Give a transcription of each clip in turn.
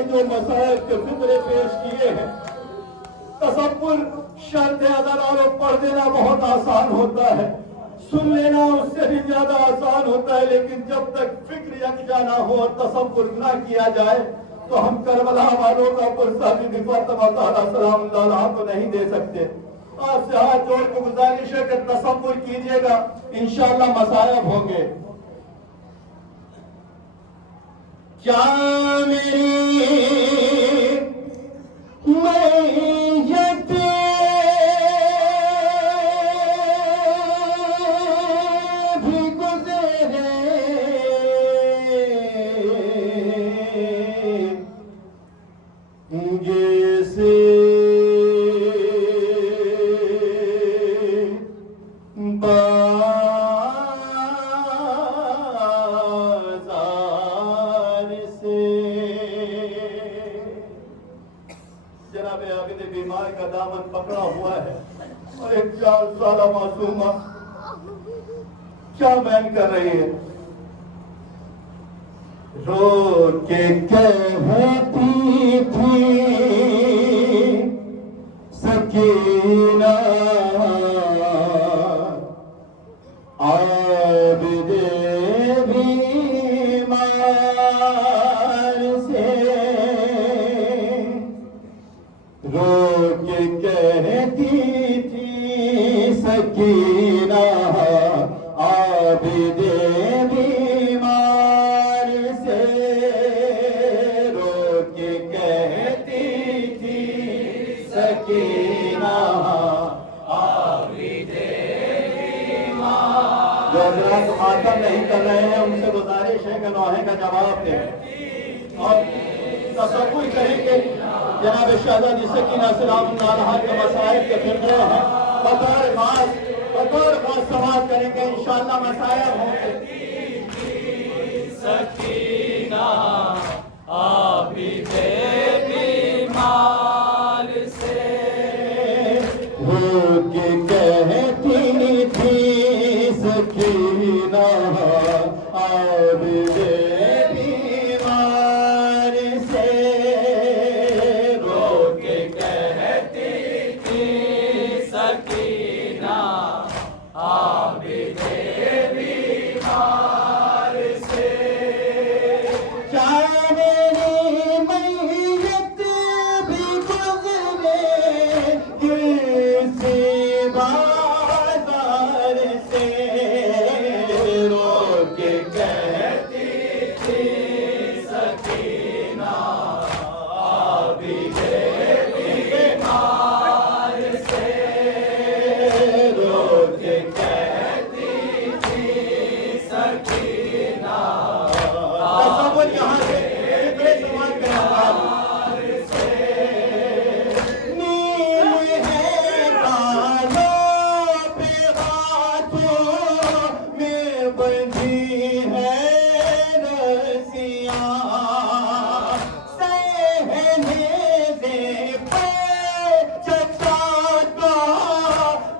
کے جو مسائل کے فکرے پیش کیے ہیں، تصور شرط اگر اور پڑھ دینا بہت آسان ہوتا ہے، سن لینا اس سے بھی زیادہ آسان ہوتا ہے، لیکن جب تک فکر یکجا نہ ہو اور تصور نہ کیا جائے تو ہم کربلا والوں کا پرسہ بھی فاطمہ زہرا سلام اللہ علیہا کو نہیں دے سکتے۔ آپ سے ہاتھ جوڑ کے گزارش ہے کہ تصور کیجئے گا، انشاءاللہ مصائب ہوں گے۔ کیا میری میت بھی گزرے جیسے بیمار کا دامن پکڑا ہوا ہے اور ایک 4 سالہ معصومہ کیا بیان کر رہی ہے؟ رو کے کہتی تھی سکینہ عابد بیمار سے، رو کے کہتی تھی سکینہ عابد بیمار سے، رو کے کہتی تھی سکینہ عابد بیمار۔ جو حضرات ماتم نہیں کر رہے ہیں ان سے گزارش ہے کہ نوحے کا جواب دیں اور تصور کریں کہ جناب شہزادی سکینہ سلام اللہ علیہا کے مسائل کے فکرے ہیں، بطور خاص سماعت کریں گے، انشاءاللہ مسائل ہوں گے۔ سکینہ عابد بیمار سے، رو کے کہتی تھی سکینہ عابد بیمار سے، رو کے کہتی تھی سکینہ عابد بیمار سے، کیا میری میت بھی گزرے کسی بازار سے، رو کے کہتی تھی سکینہ عابد بیمار سے، رو کے کہتی تھی سکینہ تصور یہاں سے فکرے سماعت کریں آپ۔ نیل ہے بالوں پہ ہاتھوں میں بندھی ہے رسیاں، سہنے پہ چچا کا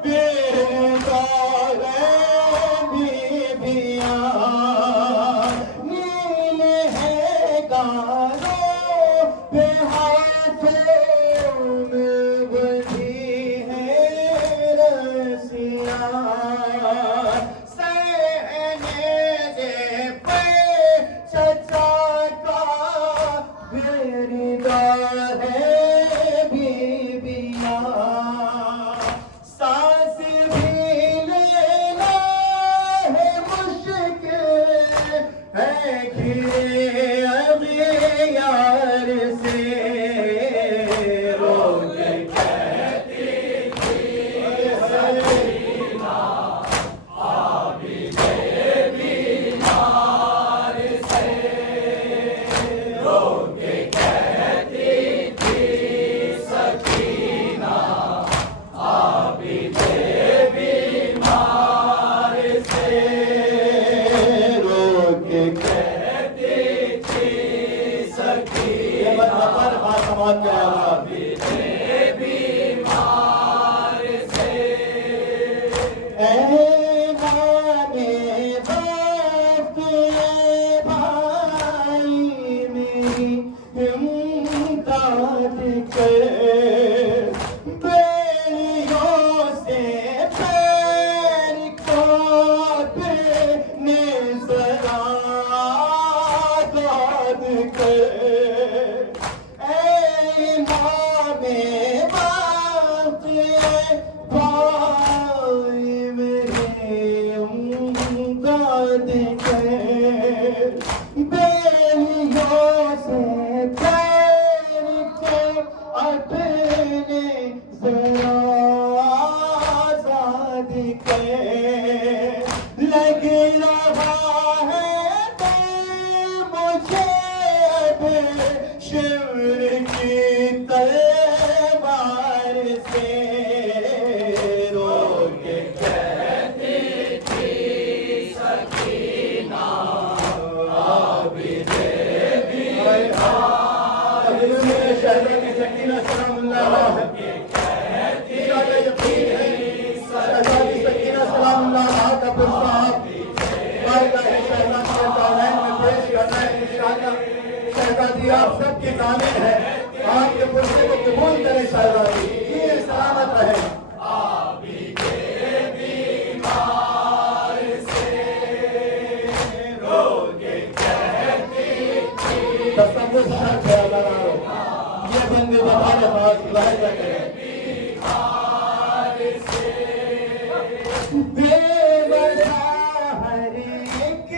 بیدار بیبیاں، نیل ہے گالوں پہ ہاتھوں میں بندھی ہے رسیاں، سہنے پہ چچا کا بیدار بیبیاں، سانس بھی لینا ہے مشکل ہے گھرے اغیار سے، رو کے کہتی تھی سکینہ عابد بیمار سے، رو کے کہتی تھی سکینہ عابد بیمار سے، رو کے کہتی تھی سکینہ سماعت کریں آپ۔ عابد بیمار سے، اے غانے وقت اے بھائی میری امداد کے بیڑیوں سے پیر کو اپنے ذرا آزاد کر اے امام باقی بھائی میرے امداد کے بیڑیوں سے پیر کو اپنے ذرا آزاد کر لگ رہا ہے دل مجھے اب شمر کی تلوار سے رو کے کہتی تھی سکینہ عابد شہزادی سکینہ سلام اللہ علیہ شہزادی سکینہ سلام اللہ علیہ کا پھر صاحب بارگاہ شہزادی کے تعلیم میں پیش کرنا ہے انشاءاللہ شہزادی آپ سب کے ضامن ہے آپ کے پرسے کو قبول کریں شہزادی یہ سلامت رہے عابد بیمار سے رو کے کہتی تھی تصور شرط ہے اللہ رو یہ بندے بتا رہے بات لاحظہ کریں بے وجہ ہر ایک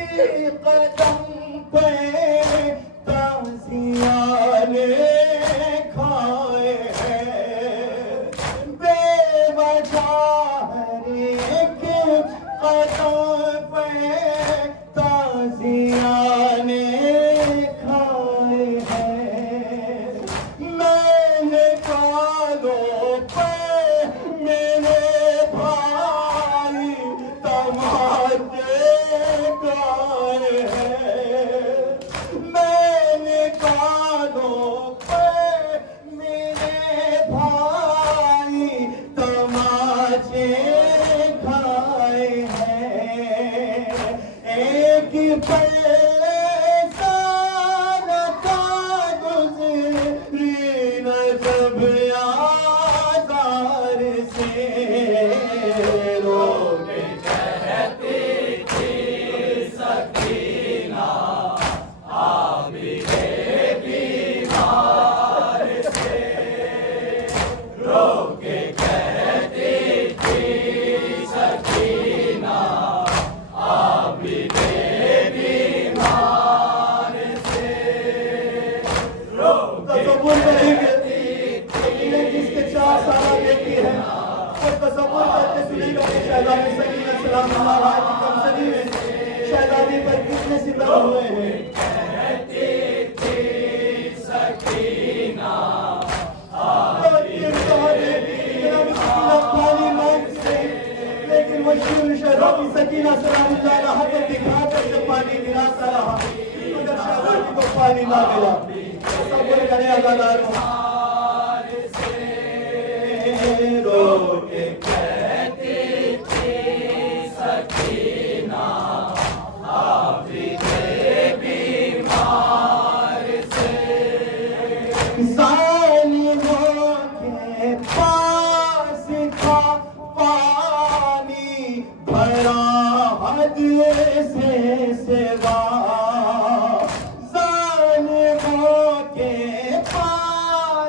قدم پہ تازیانے کھائے ہیں بے وجہ ہر ایک قدم پہ تازیانے کھائے ہیں میں نے کالوں پہ میرے بھائی تماشے گائے ہیں میں نے کالوں پہ میرے بھائی تماشے کھائے ہیں ایک پیسہ نہ تھا گزری نہ جب آزار سے رو کے کہتی تھی سکینہ عابد بیمار سے رو کے کہتی تھی سکینہ عابد بیمار سے رو تصور کریں گے یہ جس کے 4 سالہ بیٹی ہے وہ تصور کرتے سنیں گا کہ شہزادی سکینہ سلام اللہ علیہ کی کمسنی میں شہزادی پر کتنے ستم ہوئے ہیں کہتی تھی سکینہ پانی مانگتے لیکن وہ شہزادی سکینہ سلام اللہ علیہ کو دکھا کر سے پانی گراتا رہا مگر شہزادی کو پانی نہ ملا تصور کریں عزادار رو کے کہتی تھی سکینہ عابد بیمار سے ظالموں کے پاس تھا پانی بھرا حد سے سوا ظالموں کے پاس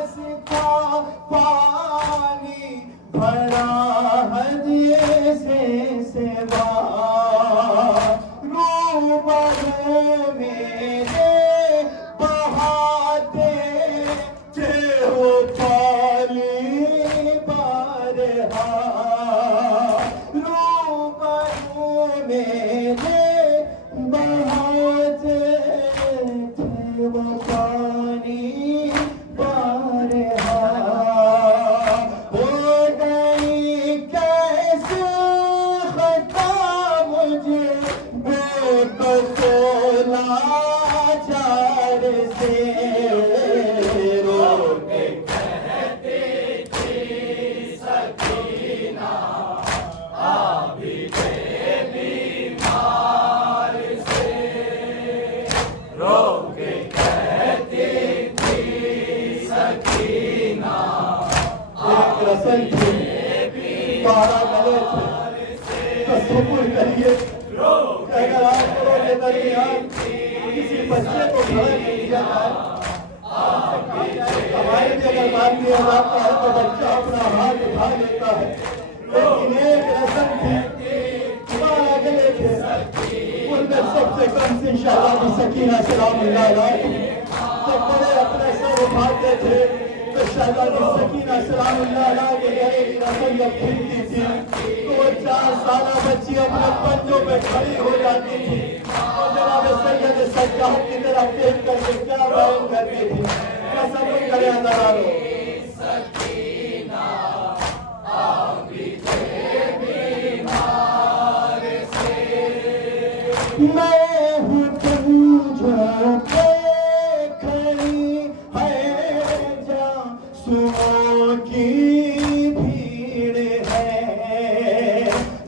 نسل تھی، 12 گلے تھے. تصور کریے کہ اگر آپ لوگوں کے درمیان کسی بچے کو کھڑا کر دیا جائے، ہماری بھی اگر بات کی اولاد کا ہے تو بچہ اپنا ہاتھ اٹھا لیتا ہے، لیکن ایک رسم تھی، 12 گلے تھے، ان میں سب سے کم سے انشاءاللہ بھی سکینہ سلام اللہ علیہ. جب بڑے اپنے سر اٹھاتے تھے تو شہزادی سکینہ سلام اللہ علیہ کے گلے کی رسم جب کھلتی تھی تو وہ 4 سالہ بچی اپنے پنجوں پہ کھڑی ہو جاتی تھی اور جناب سید سجاد کی طرف دیکھ کر کے کیا بیان کرتی تھی. تصور کریں حضرات. میں ہوں تجھے پہ کھڑی ہے جہاں سوؤں کی بھیڑ ہے.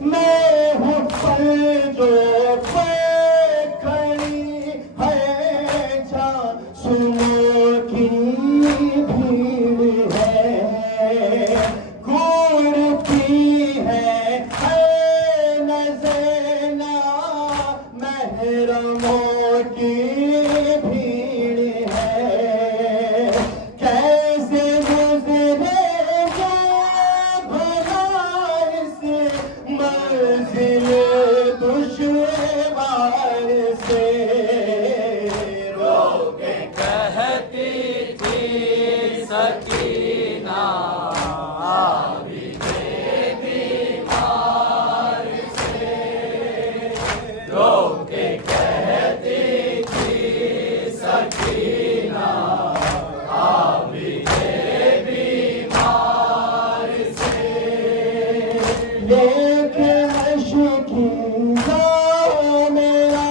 میں ہوں پنجوں پہ کھڑی ہے جہاں سوؤں کی بھیڑ ہے. گھورتی ہے نظرنا محرموں کی بھیڑ ہے. کیسے گزرے گا بھلا اس منزل دشوار سے. رو کے کہتی تھی سکینہ عابد بیمار سے، رو کے کہتی تھی سکینہ عابد بیمار سے. لیکن مشکینہ میرا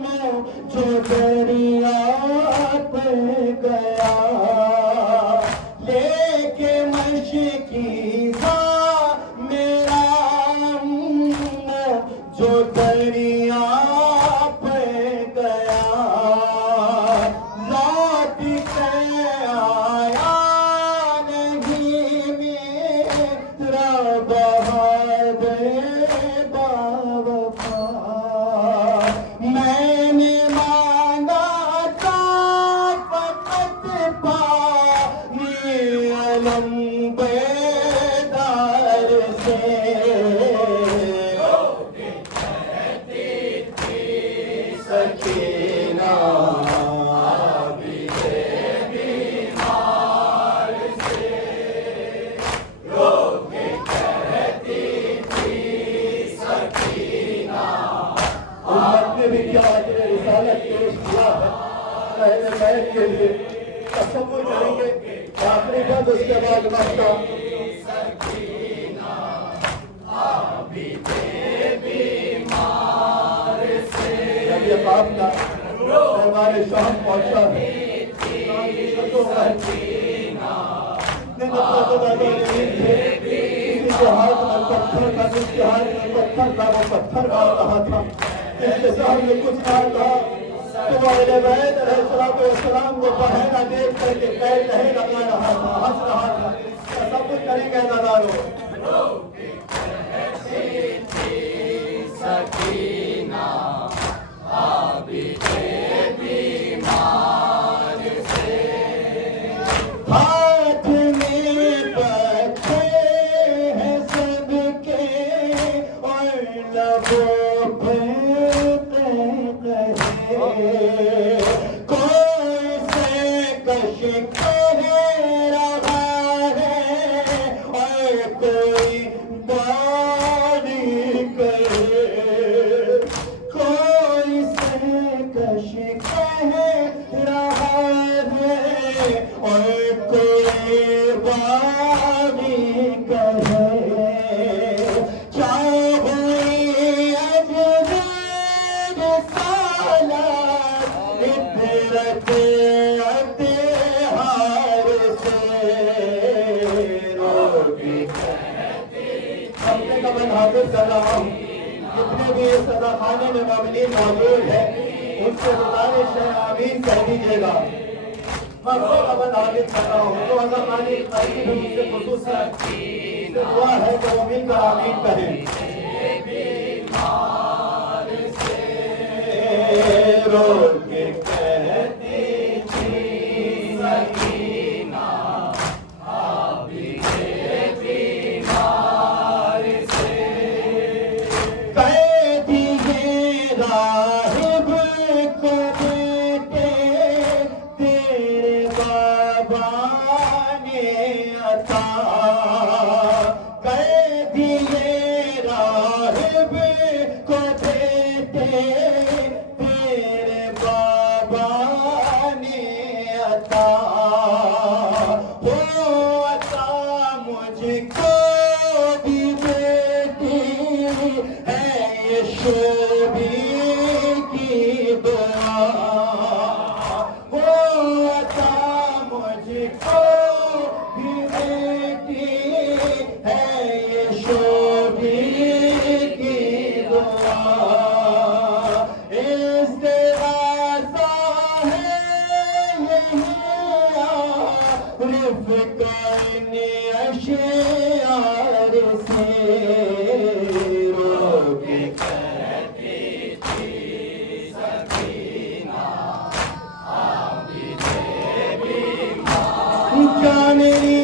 میں جو دریا پہ گیا، لیکن مشکینہ میرا میں جو دریا پہ گیا، لوٹ کے آیا نہیں میرا بہادر باوفا. میں نے مانگا تھا فقط پانی علم بیدار سے. سکینہ عابد بیمار سے، رو کے کہتی تھی سکینہ. امت نے بھی کیا اجر رسالت پیش کیا ہے اہل بیت کے لیے. تصور کریں گے آخری بات اس کے بعد مکہ. جب یہ قافلہ دربار شام پہنچا ہے، کسی کے ہاتھ میں پتھر کا، جس کے ہاتھ میں پتھر کا وہ پتھر مار رہا تھا، جس کے سامنے کچھ نہ تھا تو وہ اہل بیت علیہ الصلوۃ والسلام کو پہنا دیکھ کر کے پیر نہیں لگا رہا تھا، ہنس رہا تھا. سب کچھ کریں گے نظاروں. سکینہ عابد بیمار سے، ہاتھ میں بچے ہیں سب کے اور لبوں پہ قہقہے. کوئی سے کش کہہ رہا ہے اور کوئی داڑھی کرے. کوئی سے کش کہہ رہا ہے اور کوئی داڑھی کرے. کیا ہوئی اجر رسالت عبرت اتحاد سے. رو کے اپنے کا میں حاضر کر رہا ہوں، جتنے بھی اس صدا خانے میں مومنین موجود ہیں ان سے گزارش ہے آمین کہہ دیجیے گا. مغفرہ بنا کے کر رہا ہوں تو اگر خالی قریب ہے مجھ سے خصوصی دعا ہے کہ وہ مل کر آمین کہیں بیمار سے رو کے کہتی تھی سکینہ عابدے بیمار سے قیدی راہب کو بیٹے تیرے بابا نے عطا قیدی راہب کو بیٹے تیرے بابا نے عطا ہو عطا مجھ کو بھی بیٹی ہے یہ شوبی کی دعا ہو عطا مجھ کو بھی بیٹی ہے یہ شوبی کی دعا استغاثہ ہے یہی عارف کرنے اشعار سے رو کے کہتی تھی سکینہ عابدے بیمار کیا میری